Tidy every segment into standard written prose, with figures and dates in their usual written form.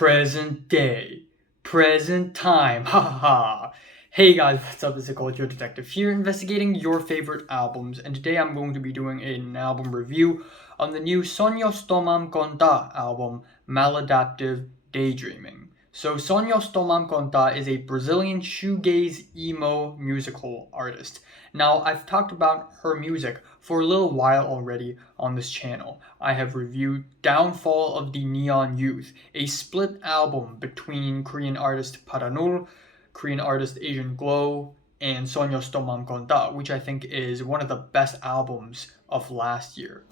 present day, present time, ha ha ha. Hey guys, what's up? It's a Culture Detective here, investigating your favorite albums, and today I'm going to be doing an album review on the new sonhos tomam conta album, Maladaptive Daydreaming. So sonhos tomam conta is a Brazilian shoegaze emo musical artist. Now, I've talked about her music for a little while already on this channel. I have reviewed Downfall of the Neon Youth, a split album between Korean artist Paranul, Korean artist Asian Glow, and sonhos tomam conta, which I think is one of the best albums of last year.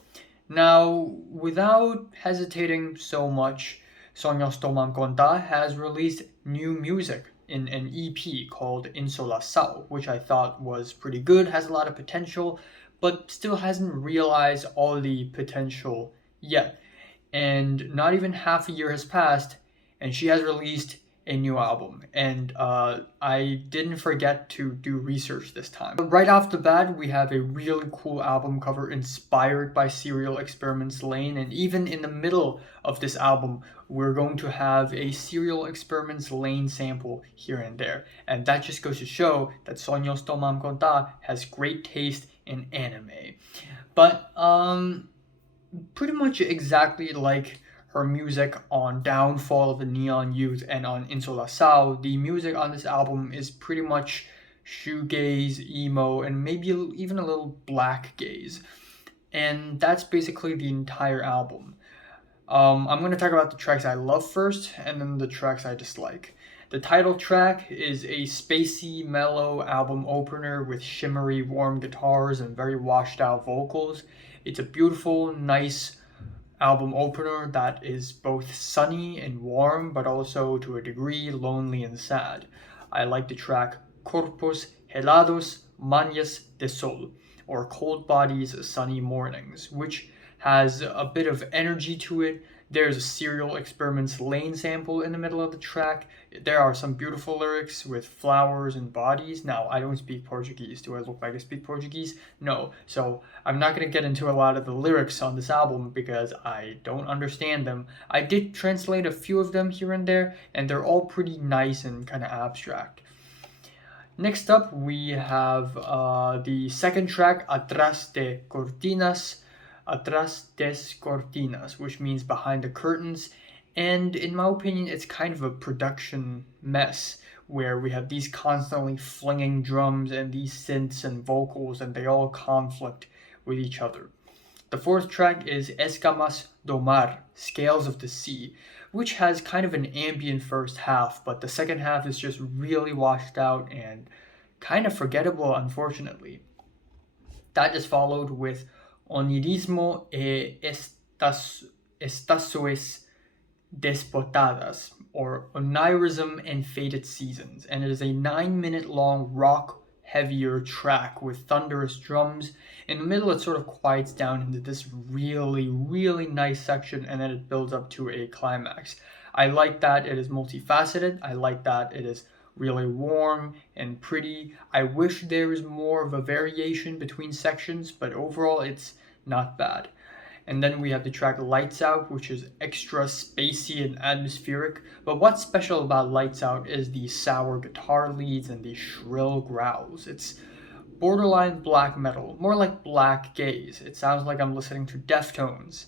Now, without hesitating so much, sonhos tomam conta has released new music in an EP called Insolação, which I thought was pretty good, has a lot of potential, but still hasn't realized all the potential yet. And not even half a year has passed, and she has released a new album. And I didn't forget to do research this time. But right off the bat, we have a really cool album cover inspired by Serial Experiments Lane, and even in the middle of this album, we're going to have a Serial Experiments Lane sample here and there. And that just goes to show that sonhos tomam conta has great taste in anime. But pretty much exactly like her music on Downfall of the Neon Youth and on Insolação, the music on this album is pretty much shoegaze, emo, and maybe even a little black gaze. And that's basically the entire album. I'm going to talk about the tracks I love first, and then the tracks I dislike. The title track is a spacey, mellow album opener with shimmery, warm guitars and very washed out vocals. It's a beautiful, nice album opener that is both sunny and warm, but also to a degree lonely and sad. I like the track Corpos Helados Mañas de Sol, or Cold Bodies Sunny Mornings, which has a bit of energy to it. There's a Serial Experiments Lane sample in the middle of the track. There are some beautiful lyrics with flowers and bodies. Now, I don't speak Portuguese. Do I look like I speak Portuguese? No. So I'm not going to get into a lot of the lyrics on this album because I don't understand them. I did translate a few of them here and there, and they're all pretty nice and kind of abstract. Next up, we have the second track, Atrás de Cortinas, Atrás des Cortinas, which means behind the curtains. And in my opinion, it's kind of a production mess where we have these constantly flinging drums and these synths and vocals, and they all conflict with each other. The fourth track is Escamas do Mar, Scales of the Sea, which has kind of an ambient first half, but the second half is just really washed out and kind of forgettable, unfortunately. That is followed with Onirismo e Estações Despotadas, or Onirism and Faded Seasons, and it is a 9-minute long rock heavier track with thunderous drums. In the middle, it sort of quiets down into this really, really nice section, and then it builds up to a climax. I like that it is multifaceted. I like that it is really warm and pretty. I wish there was more of a variation between sections, but overall it's not bad. And then we have the track Lights Out, which is extra spacey and atmospheric. But what's special about Lights Out is the sour guitar leads and the shrill growls. It's borderline black metal, more like black gaze. It sounds like I'm listening to Deftones,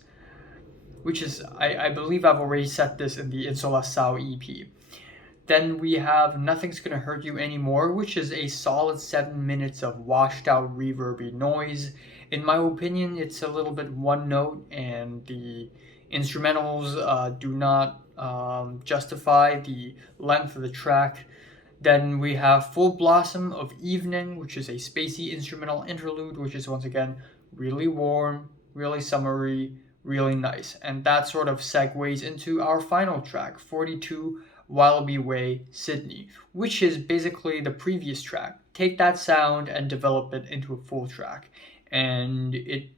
which is, I believe I've already said this in the Insolação EP. Then we have Nothing's Gonna Hurt You Anymore, which is a solid 7 minutes of washed out reverby noise. In my opinion, it's a little bit one note, and the instrumentals do not justify the length of the track. Then we have Full Blossom of Evening, which is a spacey instrumental interlude, which is once again really warm, really summery, really nice. And that sort of segues into our final track, 42 Wallaby Way, Sydney, which is basically the previous track. Take that sound and develop it into a full track. And it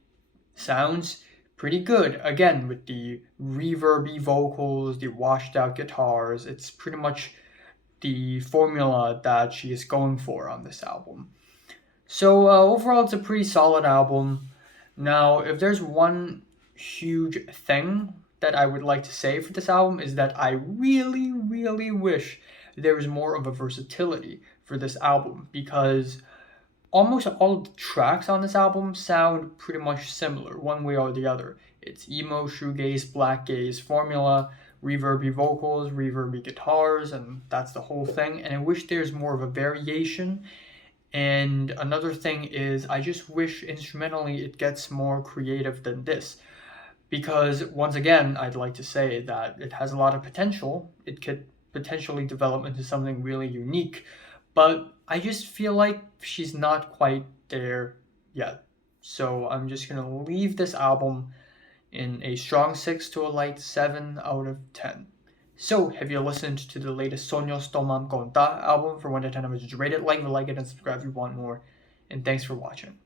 sounds pretty good. Again, with the reverby vocals, the washed out guitars, it's pretty much the formula that she is going for on this album. So overall, it's a pretty solid album. Now, if there's one huge thing that I would like to say for this album is that I really, really wish there was more of a versatility for this album, because almost all of the tracks on this album sound pretty much similar, one way or the other. It's emo, shoegaze, black gaze, formula, reverby vocals, reverby guitars, and that's the whole thing. And I wish there's more of a variation. And another thing is, I just wish instrumentally it gets more creative than this. Because once again, I'd like to say that it has a lot of potential. It could potentially develop into something really unique, but I just feel like she's not quite there yet. So I'm just gonna leave this album in a strong 6 to a light 7 out of 10. So, have you listened to the latest sonhos, tomam, conta album? For 1 to 10, I would just rate it, like it, and subscribe if you want more. And thanks for watching.